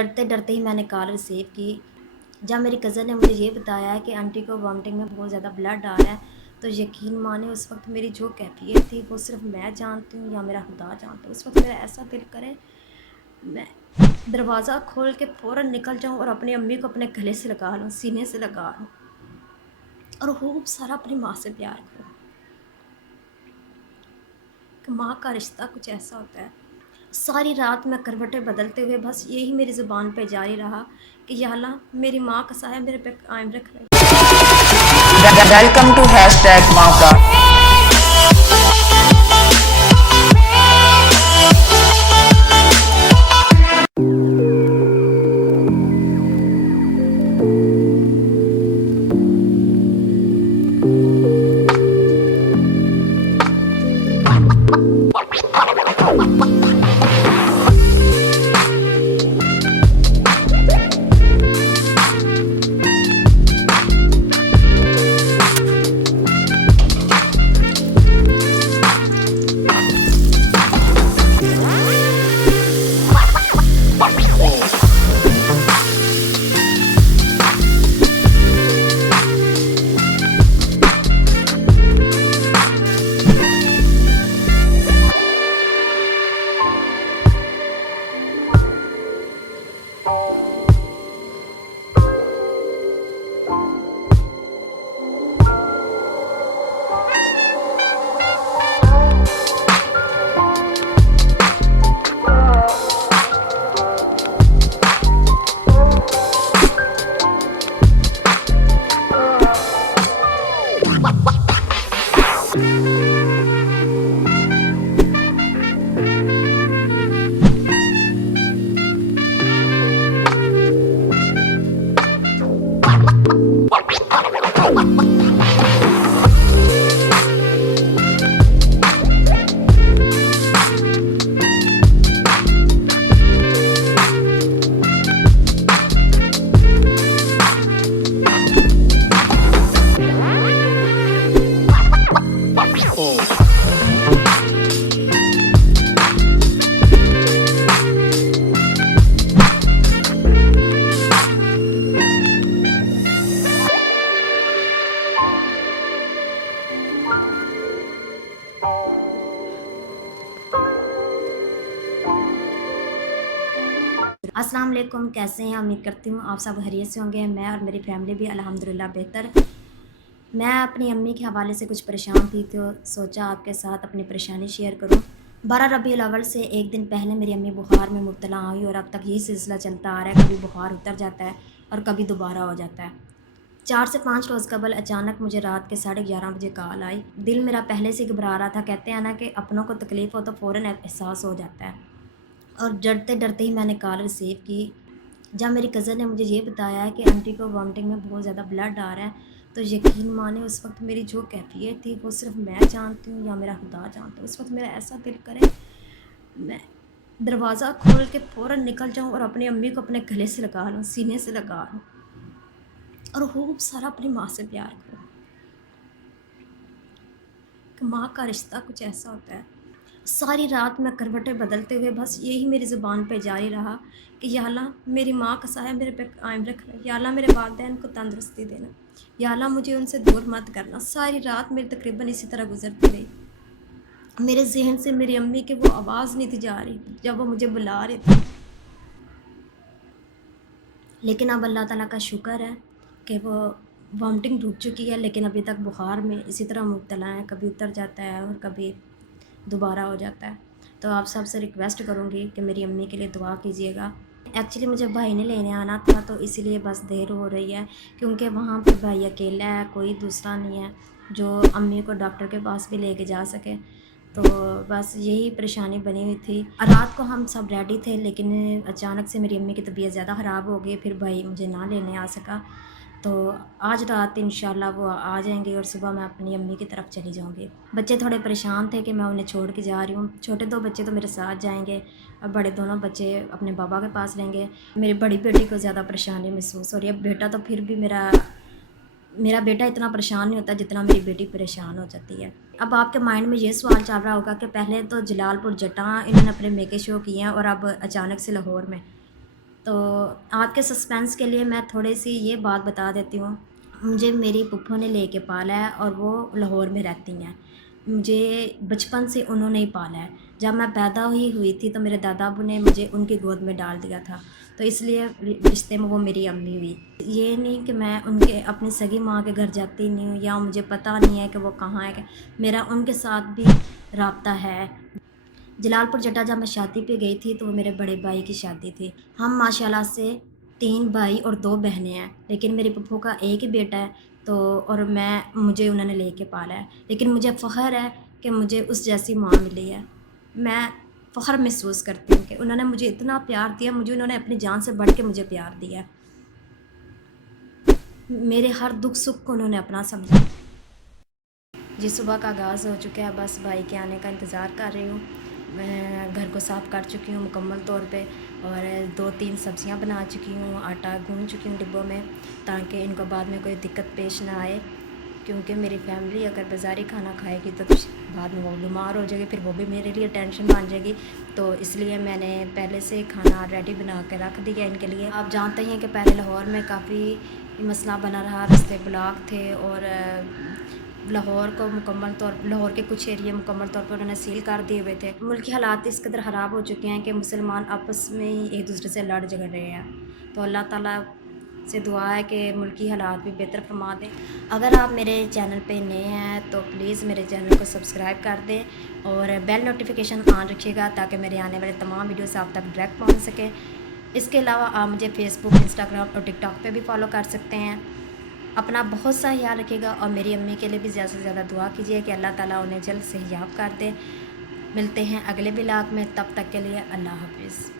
डरते डरते ही मैंने कॉल रिसीव की। जब मेरी कज़न ने मुझे ये बताया है कि आंटी को वॉमिटिंग में बहुत ज़्यादा ब्लड आ रहा है, तो यकीन माने उस वक्त मेरी जो कैफियत थी वो सिर्फ मैं जानती हूँ या मेरा खुदा जानता है। उस वक्त मेरा ऐसा दिल करे मैं दरवाज़ा खोल के फ़ौरन निकल जाऊँ और अपनी अम्मी को अपने गले से लगा लूँ, सीने से लगा लूँ और खूब सारा अपनी माँ से प्यार करूँ। कि माँ का रिश्ता कुछ ऐसा होता है। सारी रात मैं करवटें बदलते हुए बस यही मेरी ज़ुबान पे जारी रहा कि या अल्लाह मेरी माँ का साया मेरे पे कायम रख ले। Welcome to #Mauka. अस्सलाम वालेकुम, कैसे हैं? उम्मीद करती हूँ आप सब खैरियत से होंगे। मैं और मेरी फैमिली भी अल्हम्दुलिल्लाह बेहतर। मैं अपनी अम्मी के हवाले से कुछ परेशान थी तो सोचा आपके साथ अपनी परेशानी शेयर करूँ। 12 रबीउल अव्वल से एक दिन पहले मेरी अम्मी बुखार में मुब्तला हुई और अब तक यही सिलसिला चलता आ रहा है। कभी बुखार उतर जाता है और कभी दोबारा हो जाता है। 4 से 5 रोज़ कबल अचानक मुझे रात के 11:30 बजे कॉल आई। दिल मेरा पहले से घबरा रहा था। कहते हैं ना कि अपनों को तकलीफ़ हो तो फ़ौरन एहसास हो जाता है। और डरते डरते ही मैंने कॉल रिसीव की। जब मेरी कज़न ने मुझे ये बताया है कि आंटी को वॉमिटिंग में बहुत ज़्यादा ब्लड आ रहा है, तो यकीन माने उस वक्त मेरी जो कैफियत थी वो सिर्फ मैं जानती हूँ या मेरा खुदा जानता है। उस वक्त मेरा ऐसा दिल करे मैं दरवाज़ा खोल के फ़ौरन निकल जाऊँ और अपनी अम्मी को अपने गले से लगा लूँ, सीने से लगा लूँ और खूब सारा अपनी माँ से प्यार करूँ। कि माँ का रिश्ता कुछ ऐसा होता है। सारी रात मैं करवटें बदलते हुए बस यही मेरी ज़ुबान पे जारी रहा कि या अल्लाह मेरी माँ का साया मेरे पे कायम रख ले। या अल्लाह मेरे वालिदैन को तंदुरुस्ती देना। या अल्लाह मुझे उनसे दूर मत करना। सारी रात मेरी तकरीबन इसी तरह गुज़रती रही। मेरे ज़हन से मेरी अम्मी की वो आवाज़ नहीं थी जा रही जब वो मुझे बुला रही थी। लेकिन अब अल्लाह ताला का शुक्र है कि वो वॉमिटिंग रुक चुकी है, लेकिन अभी तक बुखार में इसी तरह मुब्तला है। कभी उतर जाता है और कभी दोबारा हो जाता है। तो आप सबसे रिक्वेस्ट करूँगी कि मेरी अम्मी के लिए दुआ कीजिएगा। एक्चुअली मुझे भाई ने लेने आना था तो इसीलिए बस देर हो रही है, क्योंकि वहाँ पे भाई अकेला है, कोई दूसरा नहीं है जो अम्मी को डॉक्टर के पास भी लेके जा सके। तो बस यही परेशानी बनी हुई थी। रात को हम सब रेडी थे, लेकिन अचानक से मेरी अम्मी की तबीयत ज़्यादा ख़राब हो गई, फिर भाई मुझे ना लेने आ सका। तो आज रात इंशाल्लाह वो आ जाएँगे और सुबह मैं अपनी अम्मी की तरफ चली जाऊँगी। बच्चे थोड़े परेशान थे कि मैं उन्हें छोड़ के जा रही हूँ। छोटे 2 बच्चे तो मेरे साथ जाएँगे और बड़े दोनों बच्चे अपने बाबा के पास रहेंगे। मेरी बड़ी बेटी को ज़्यादा परेशानी महसूस हो रही है। बेटा तो फिर भी मेरा मेरा बेटा इतना परेशान नहीं होता जितना मेरी बेटी परेशान हो जाती है। अब आपके माइंड में ये सवाल चल रहा होगा कि पहले तो जलालपुर जटा इन्होंने अपने मेके शो किए हैं और अब अचानक से लाहौर में। तो आपके सस्पेंस के लिए मैं थोड़ी-सी ये बात बता देती हूँ। मुझे मेरी फूफो ने लेके पाला है और वो लाहौर में रहती हैं। मुझे बचपन से उन्होंने ही पाला है। जब मैं पैदा ही हुई थी तो मेरे दादा-अबू ने मुझे उनकी गोद में डाल दिया था। तो इसलिए रिश्ते में वो मेरी अम्मी हुई। ये नहीं कि मैं उनके अपनी सगी माँ के घर जाती नहीं हूँ या मुझे पता नहीं है कि वो कहाँ है। मेरा उनके साथ भी राब्ता है। जलालपुर जटा जब मैं शादी पे गई थी तो वो मेरे बड़े भाई की शादी थी। हम माशाल्लाह से 3 भाई और 2 बहनें हैं, लेकिन मेरी फूफो का एक ही बेटा है तो और मुझे उन्होंने लेके पाला है। लेकिन मुझे फ़ख्र है कि मुझे उस जैसी माँ मिली है। मैं फ़ख्र महसूस करती हूँ कि उन्होंने मुझे इतना प्यार दिया, मुझे उन्होंने अपनी जान से बढ़ के मुझे प्यार दिया। मेरे हर दुख-सुख को उन्होंने अपना समझा। जी, सुबह का आगाज़ हो चुका है, बस भाई के आने का इंतज़ार कर रही हूँ। मैं घर को साफ़ कर चुकी हूँ मुकम्मल तौर पे और 2-3 सब्ज़ियाँ बना चुकी हूँ, आटा गूँध चुकी हूँ डिब्बों में, ताकि इनको बाद में कोई दिक्कत पेश ना आए। क्योंकि मेरी फैमिली अगर बाज़ारी खाना खाएगी तो बाद में वो बीमार हो जाएगी, फिर वो भी मेरे लिए टेंशन बन जाएगी। तो इसलिए मैंने पहले से खाना रेडी बना के रख दिया इनके लिए। आप जानते ही हैं कि पहले लाहौर में काफ़ी मसला बना रहा, रास्ते ब्लॉक थे और लाहौर के कुछ एरिया मुकम्मल तौर पर उन्होंने सील कर दिए हुए थे। मुल्की हालात इस कदर ख़राब हो चुके हैं कि मुसलमान आपस में ही एक दूसरे से लड़ झगड़ रहे हैं। तो अल्लाह ताला से दुआ है कि मुल्की हालात भी बेहतर फरमा दें। अगर आप मेरे चैनल पे नए हैं तो प्लीज़ मेरे चैनल को सब्सक्राइब कर दें और बेल नोटिफिकेशन ऑन रखिएगा ताकि मेरे आने वाले तमाम वीडियोस आप तक डायरेक्ट पहुंच सकें। इसके अलावा आप मुझे फ़ेसबुक, इंस्टाग्राम और टिकटॉक पे भी फॉलो कर सकते हैं। अपना बहुत सा ख्याल रखिएगा और मेरी अम्मी के लिए भी ज़्यादा से ज़्यादा दुआ कीजिए कि अल्लाह ताला उन्हें जल्द सेहयाब कर दे। मिलते हैं अगले व्लॉग में, तब तक के लिए अल्लाह हाफ़िज़।